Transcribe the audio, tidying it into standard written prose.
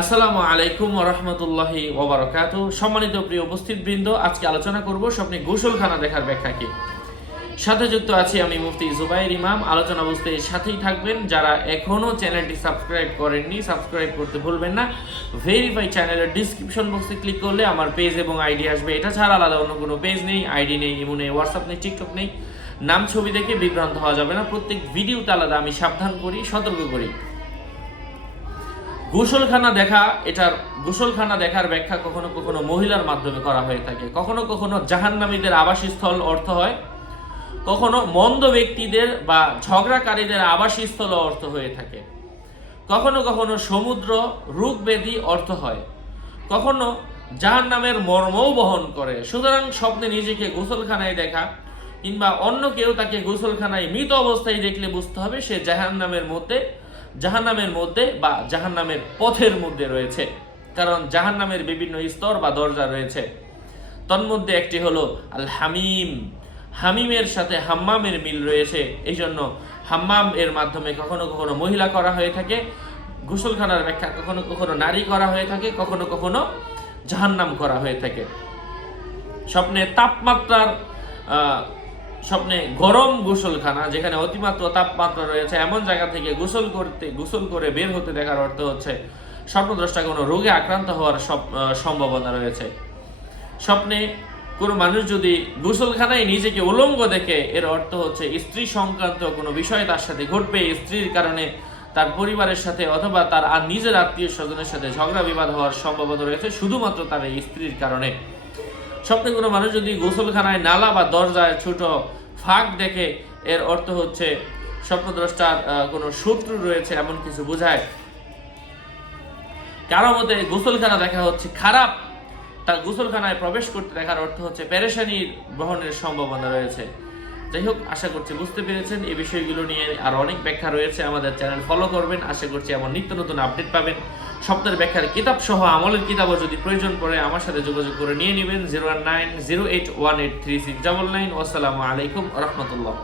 আসসালামু আলাইকুম ওয়া রাহমাতুল্লাহি ওয়া বারাকাতুহু। সম্মানিত প্রিয় উপস্থিতবৃন্দ, আজকে আলোচনা করব স্বপ্নে গোসলখানা দেখার ব্যাখ্যা কি। সাথে যুক্ত আছি আমি মুফতি জুবাইর ইমাম। আলোচনা বুঝতে সাথেই থাকবেন। যারা এখনো চ্যানেলটি সাবস্ক্রাইব করেননি, সাবস্ক্রাইব করতে ভুলবেন না। ভেরিফাই চ্যানেলের ডেসক্রিপশন বক্সে ক্লিক করলে আমার পেজ এবং আইডি আসবে। এটা ছাড়া আলাদা অন্য কোনো পেজ নেই, আইডি নেই, ইমো নেই, হোয়াটসঅ্যাপ নেই, টিকটক নেই। নাম ছবি দেখে বিভ্রান্ত হওয়া যাবে না। প্রত্যেক ভিডিওতে আলাদা আমি সাবধান করি, সতর্ক করি। গোসলখানা দেখার ব্যাখ্যা কখনো কখনো মহিলার মাধ্যমে করা হয়ে থাকে, কখনো কখনো জাহান্নামীদের আবাসস্থল অর্থ হয়, কখনো মন্দ ব্যক্তিদের বা ঝগড়াকারীদের আবাসস্থল অর্থ হয়ে থাকে, কখনো কখনো সমুদ্র রোগ ব্যাধি অর্থ হয়, কখনো জাহান্নামের মর্মও বহন করে। সুতরাং স্বপ্নে নিজেকে গোসলখানায় দেখা কিংবা অন্য কেউ তাকে গোসলখানায় মৃত অবস্থায় দেখলে বুঝতে হবে সে জাহান্নামের মধ্যে বা জাহান্নামের পথের মধ্যে রয়েছে। কারণ জাহান্নামের বিভিন্ন স্তর বা দরজা রয়েছে। তন্মধ্যে একটি হলো আল হামিম। হামিমের সাথে হাম্মামের মিল রয়েছে, এই জন্য হাম্মাম এর মাধ্যমে কখনো কখনো মহিলা করা হয়ে থাকে। গোসলখানার ব্যাখ্যা কখনো কখনো নারী করা হয়ে থাকে, কখনো কখনো জাহান্নাম করা হয়ে থাকে। স্বপ্নে গরম গোসলখানা, যেখানে অতিমাত্র তাপমাত্রা রয়েছে, এমন জায়গা থেকে গোসল করে বের হতে দেখার অর্থ হচ্ছে স্বপ্নদ্রষ্টা কোনো রোগে আক্রান্ত হওয়ার সম্ভাবনা রয়েছে। স্বপ্নে কোনো মানুষ যদি গোসলখানায় নিজেকে উলঙ্গ দেখে, এর অর্থ হচ্ছে স্ত্রী সংক্রান্ত কোনো বিষয় তার সাথে ঘটবে। স্ত্রীর কারণে তার পরিবারের সাথে অথবা তার নিজের আত্মীয় স্বজনের সাথে ঝগড়া বিবাদ হওয়ার সম্ভাবনা রয়েছে, শুধুমাত্র তার এই স্ত্রীর কারণে। স্বপ্নে কোনো মানুষ যদি গোসলখানায় নালা বা দরজায় ছোট ফাঁক দেখে, এর অর্থ হচ্ছে স্বপ্নদ্রষ্টার কোনো শত্রু রয়েছে এমন কিছু বোঝায়। কারো মতে গোসলখানা দেখা হচ্ছে খারাপ, তার গোসলখানায় প্রবেশ করতে দেখার অর্থ হচ্ছে পেরেশানির বহনের সম্ভাবনা রয়েছে। যাই হোক, আশা করছি বুঝতে পেরেছেন। এই বিষয়গুলো নিয়ে আর অনেক ব্যাখ্যা রয়েছে, আমাদের চ্যানেল ফলো করবেন। আশা করছি এমন নিত্য নতুন আপডেট পাবেন। স্বপ্নের ব্যাখ্যার কিতাব সহ আমলের কিতাবও যদি প্রয়োজন পড়ে আমার সাথে যোগাযোগ করে নিয়ে নেবেন। 01908183699। আসসালামু আলাইকুম ওয়া রাহমাতুল্লাহ।